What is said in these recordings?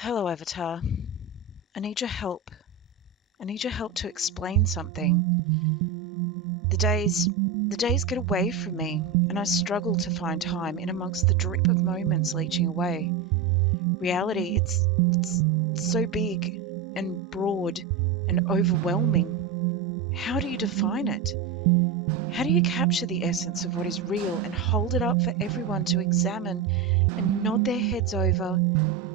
Hello, Avatar. I need your help. I need your help to explain something. The days get away from me, and I struggle to find time in amongst the drip of moments leeching away. Reality, it's so big and broad and overwhelming. How do you define it? How do you capture the essence of what is real and hold it up for everyone to examine and nod their heads over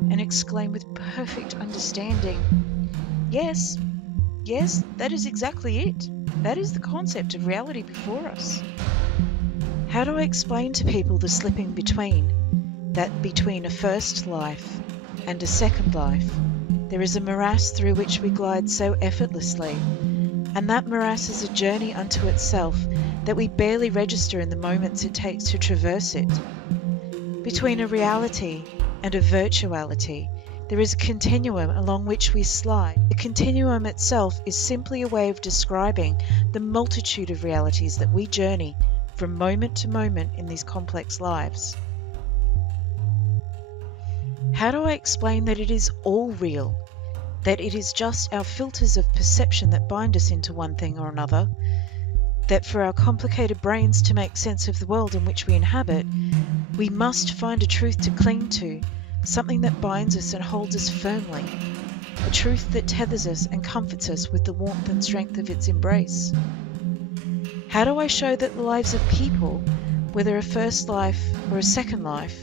and exclaim with perfect understanding, yes, yes, that is exactly it. That is the concept of reality before us. How do I explain to people the slipping between, that between a first life and a second life, there is a morass through which we glide so effortlessly, and that morass is a journey unto itself that we barely register in the moments it takes to traverse it. Between a reality and a virtuality, there is a continuum along which we slide. The continuum itself is simply a way of describing the multitude of realities that we journey from moment to moment in these complex lives. How do I explain that it is all real? That it is just our filters of perception that bind us into one thing or another? That for our complicated brains to make sense of the world in which we inhabit, we must find a truth to cling to, something that binds us and holds us firmly, a truth that tethers us and comforts us with the warmth and strength of its embrace. How do I show that the lives of people, whether a first life or a second life,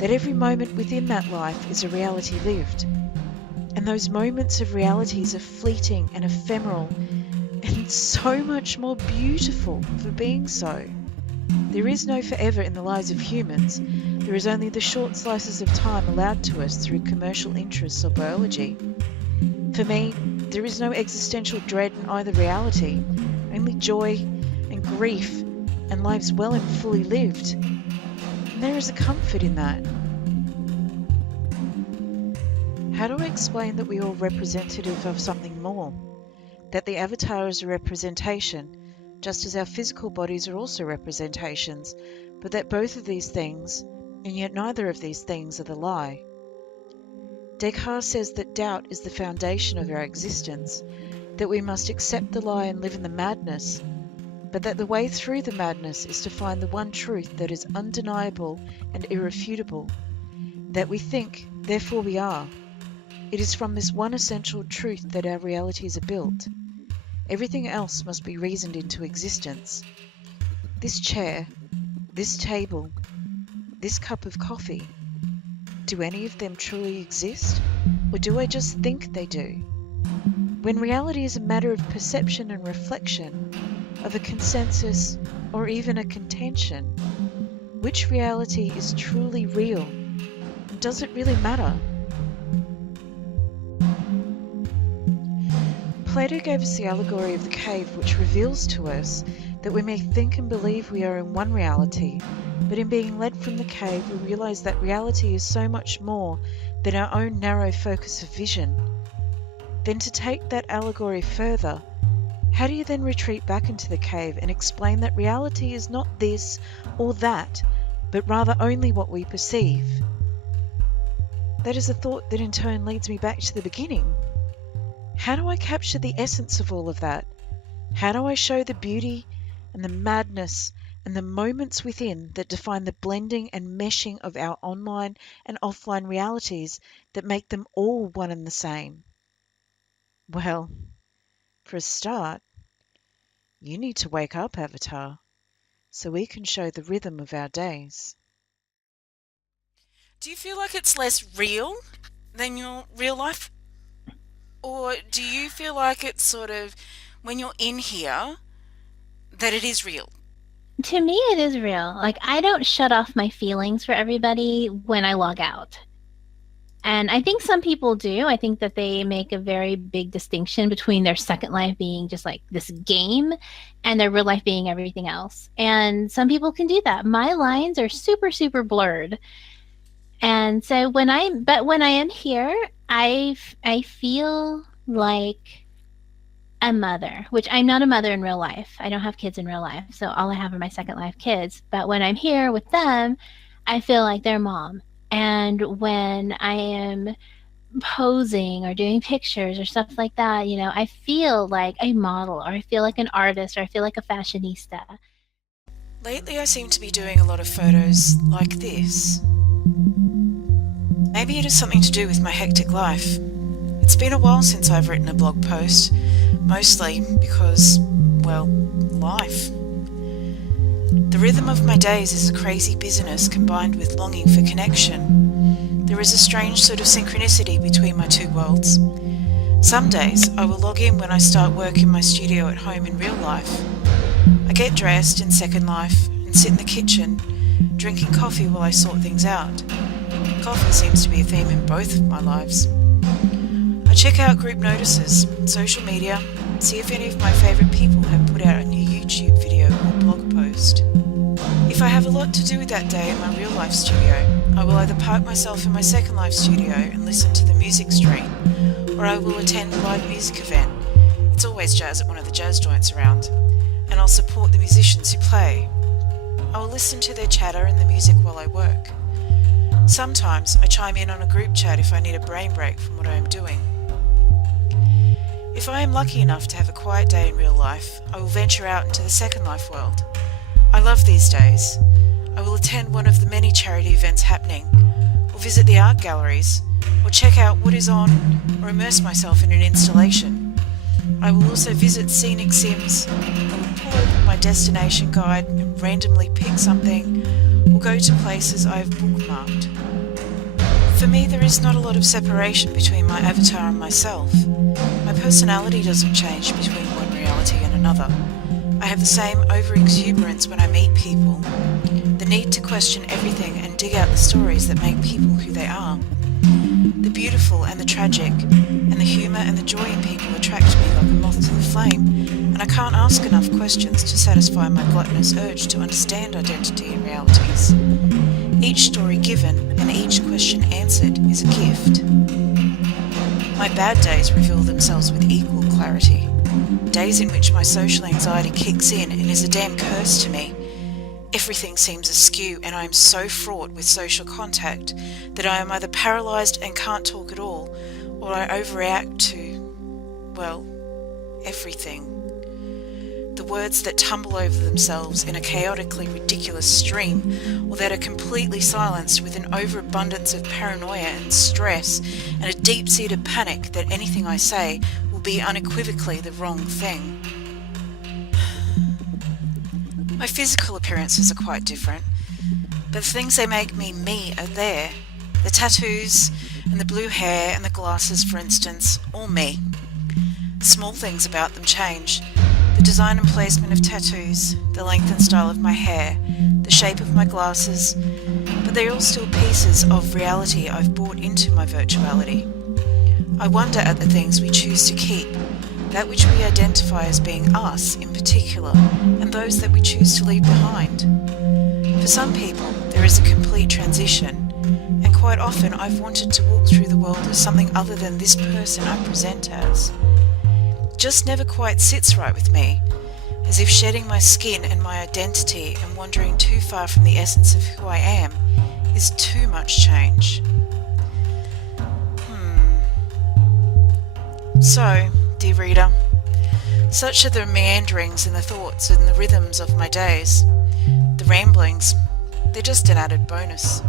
that every moment within that life is a reality lived, and those moments of realities are fleeting and ephemeral and so much more beautiful for being so? There is no forever in the lives of humans. There is only the short slices of time allowed to us through commercial interests or biology. For me, there is no existential dread in either reality, only joy and grief and lives well and fully lived. And there is a comfort in that. How do I explain that we are representative of something more? That the avatar is a representation, just as our physical bodies are also representations, but that both of these things, and yet neither of these things, are the lie. Descartes says that doubt is the foundation of our existence, that we must accept the lie and live in the madness, but that the way through the madness is to find the one truth that is undeniable and irrefutable, that we think, therefore we are. It is from this one essential truth that our realities are built. Everything else must be reasoned into existence. This chair, this table, this cup of coffee, do any of them truly exist? Or do I just think they do? When reality is a matter of perception and reflection, of a consensus or even a contention, which reality is truly real? And does it really matter? Plato gave us the allegory of the cave, which reveals to us that we may think and believe we are in one reality, but in being led from the cave we realize that reality is so much more than our own narrow focus of vision. Then to take that allegory further, how do you then retreat back into the cave and explain that reality is not this or that, but rather only what we perceive? That is a thought that in turn leads me back to the beginning. How do I capture the essence of all of that? How do I show the beauty and the madness and the moments within that define the blending and meshing of our online and offline realities that make them all one and the same? Well, for a start, you need to wake up, Avatar, so we can show the rhythm of our days. Do you feel like it's less real than your real life? Or do you feel like it's sort of, when you're in here, that it is real? To me, it is real. Like, I don't shut off my feelings for everybody when I log out. And I think some people do. I think that they make a very big distinction between their second life being just like this game and their real life being everything else. And some people can do that. My lines are super, super blurred. And so when I am here, I feel like a mother, which I'm not a mother in real life. I don't have kids in real life. So all I have are my second life kids. But when I'm here with them, I feel like their mom. And when I am posing or doing pictures or stuff like that, I feel like a model, or I feel like an artist, or I feel like a fashionista. Lately I seem to be doing a lot of photos like this. Maybe it has something to do with my hectic life. It's been a while since I've written a blog post, mostly because, well, life. The rhythm of my days is a crazy busyness combined with longing for connection. There is a strange sort of synchronicity between my two worlds. Some days I will log in when I start work in my studio at home in real life. I get dressed in Second Life and sit in the kitchen, drinking coffee while I sort things out. Coffee seems to be a theme in both of my lives. I check out group notices, social media, see if any of my favourite people have put out a new YouTube video or blog post. If I have a lot to do that day in my real life studio, I will either park myself in my Second Life studio and listen to the music stream, or I will attend a live music event. It's always jazz at one of the jazz joints around, and I'll support the musicians who play. I will listen to their chatter and the music while I work. Sometimes I chime in on a group chat if I need a brain break from what I am doing. If I am lucky enough to have a quiet day in real life, I will venture out into the Second Life world. I love these days. I will attend one of the many charity events happening, or visit the art galleries, or check out what is on, or immerse myself in an installation. I will also visit scenic sims. I will pull open my destination guide and randomly pick something, or go to places I have bookmarked. For me, there is not a lot of separation between my avatar and myself. My personality doesn't change between one reality and another. I have the same over-exuberance when I meet people, the need to question everything and dig out the stories that make people who they are. The beautiful and the tragic, and the humour and the joy in people attract me like a moth to the flame, and I can't ask enough questions to satisfy my gluttonous urge to understand identity and realities. Each story given and each question answered is a gift. My bad days reveal themselves with equal clarity. Days in which my social anxiety kicks in and is a damn curse to me. Everything seems askew and I am so fraught with social contact that I am either paralysed and can't talk at all, or I overreact to, well, everything. The words that tumble over themselves in a chaotically ridiculous stream, or that are completely silenced with an overabundance of paranoia and stress and a deep-seated panic that anything I say will be unequivocally the wrong thing. My physical appearances are quite different, but the things that make me are there. The tattoos and the blue hair and the glasses, for instance, all me. Small things about them change. The design and placement of tattoos, the length and style of my hair, the shape of my glasses, but they're all still pieces of reality I've brought into my virtuality. I wonder at the things we choose to keep, that which we identify as being us in particular, and those that we choose to leave behind. For some people, there is a complete transition, and quite often I've wanted to walk through the world as something other than this person I present as. Just never quite sits right with me, as if shedding my skin and my identity and wandering too far from the essence of who I am is too much change. So, dear reader, such are the meanderings and the thoughts and the rhythms of my days. The ramblings, they're just an added bonus.